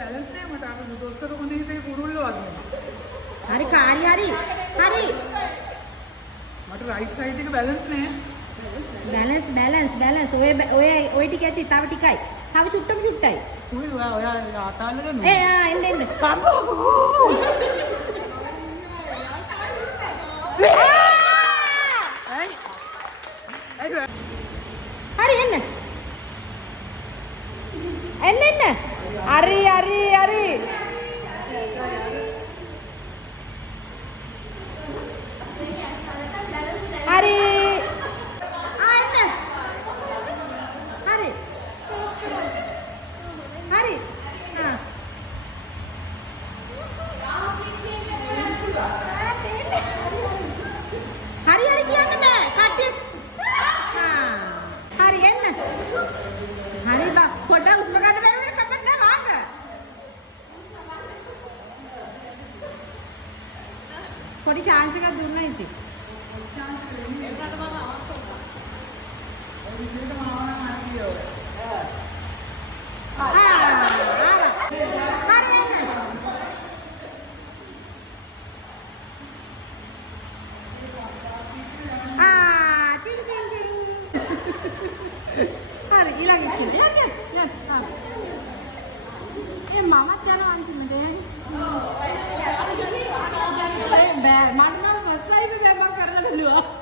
Balance නෑ මට අර දොස්තර කොන්දේ හිතේ කුරුල්ලෝ වගේ. හරි කාරි හරි. මට රයිට් සයිඩ් එක බැලන්ස් නෑ. බැලන්ස්. ඔය ටික ඇති තව ටිකයි. තව චුට්ටයි. කොහෙද ඔයා අතාලද නෝ? එන්න. හරි එන්න. හරි. හරි. එන්න. හරි. හරි කියන්න බෑ. කට්ටිය. හරි එන්න. හරි බා පොඩ උස්ම ගන්න බැරුණේ කපන්න වාංග. පොඩි chance එකක් දුන්නා ඉතින්. chance එක දෙන්න. ඒකට මම ආවා. ඔය විදිහට මම ආවා නම් හරියෝ. හරි ඊළඟ යන්න. මමත් යනවා අන්තිමට. බෑ මට නම් ෆස්ට් ටයිම් එක මම කරලා බැලුවා.